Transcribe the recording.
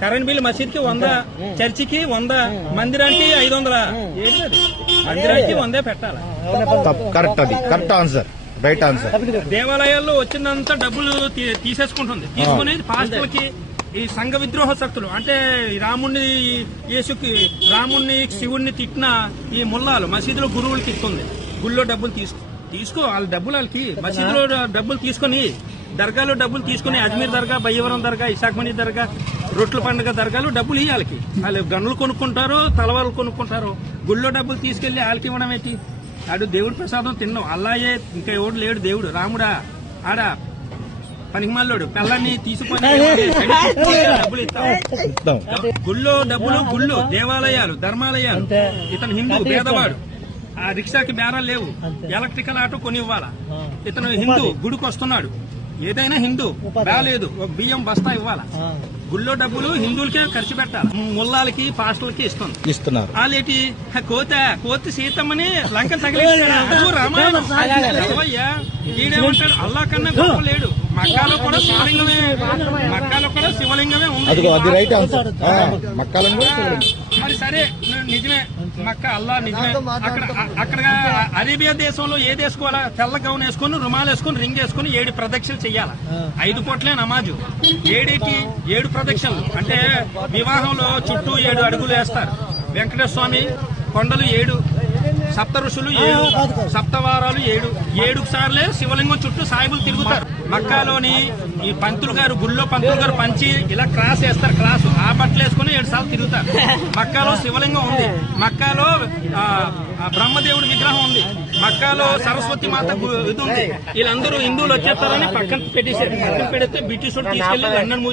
Current bill మసీద్కి 100, చర్చికి 100, మందిరానికి 500. ఏంటి మందిరానికి 100 పెట్టాలి. Correct answer, right answer. దేవాలయాల్లో వచ్చినంత డబ్బులు తీసేసుకుంటుంది. తీసుకుని పాస్టర్లకి ఈ సంఘ విద్రోహ శక్తులు అంటే రాముణ్ణి రాముణ్ణి శివుణ్ణి తిట్టిన ఈ ముల్లాలు మసీదులో గురువులకి ఇస్తుంది. గుళ్ళో డబ్బులు తీసుకో వాళ్ళ డబ్బులు వాళ్ళకి మసీదులో డబ్బులు తీసుకుని దర్గాలో డబ్బులు తీసుకుని అజ్మీర్ దర్గా, బయ్యవరం దర్గా, ఇసాక్మణి దర్గా, రొట్ల పండుగ దర్గాలు డబ్బులు ఇవ్వాలి. వాళ్ళు గన్నులు కొనుక్కుంటారు, తలవాళ్ళు కొనుక్కుంటారు. గుళ్ళో డబ్బులు తీసుకెళ్లి వాళ్ళకి ఇవ్వడం ఏంటి? ఆడు దేవుడి ప్రసాదం తిన్నాం. అల్లాయే ఇంకా ఎవడు లేడు దేవుడు. రాముడా ఆడా పనికిమాలోడు పిల్లల్ని తీసుకొని డబ్బులు ఇస్తాం. గుళ్ళో డబ్బులు, గుళ్ళు, దేవాలయాలు, ధర్మాలయాలు. ఇతను హిందూ పేదవాడు, ఆ రిక్షాకి బేరాలు లేవు, ఎలక్ట్రికల్ ఆటో కొని ఇవ్వాలా. ఇతను హిందూ గుడికి వస్తున్నాడు, ఏదైనా హిందూ రాలేదు, ఒక బియ్యం బస్తా ఇవ్వాలా. గుళ్ళో డబ్బులు హిందువులకే ఖర్చు పెట్టాలి, ముల్లాలకి పాస్టర్లకి ఇస్తున్నారు. వాళ్ళేటి కోతి సీతమ్మని లంక తగిలిస్తాడు. రామాయణం ఈడేమంటాడు? అల్లా కన్నా గొప్ప లేడు. మక్కాలో కూడా శివలింగమే ఉంది. మరి సరే నిజమే, మక్కా అల్లా నిజమే. అక్కడ అరేబియా దేశంలో ఏది వేసుకోవాలా? తెల్ల గౌన్ వేసుకుని, రుమాలు వేసుకుని, రింగ్ వేసుకుని 7 ప్రదక్షిణలు చెయ్యాలా. 5 కోట్లే నమాజు. 7 ప్రదక్షిణలు అంటే వివాహంలో చుట్టూ 7 అడుగులు వేస్తారు. వెంకటేశ్వర స్వామి కొండలు 7, సప్త ఋషులు 7, సప్తవారాలు 7 సార్లే శివలింగం చుట్టూ సాయిబులు తిరుగుతారు. మక్కాలోని ఈ పంతులు గారు, గుళ్ళో పంతులు గారు పంచి ఇలా క్రాస్ వేస్తారు. క్రాసు ఆ బట్టలు వేసుకుని 7 సార్లు తిరుగుతారు. మక్కాలో శివలింగం ఉంది, మక్కాలో బ్రహ్మదేవుడి విగ్రహం ఉంది, మక్కాలో సరస్వతి మాత ఇది ఉంది. వీళ్ళందరూ హిందువులు వచ్చేస్తారని పక్కన పెట్టేశారు. పక్కన పెడితే బ్రిటిష్ తీసుకెళ్లి లండన్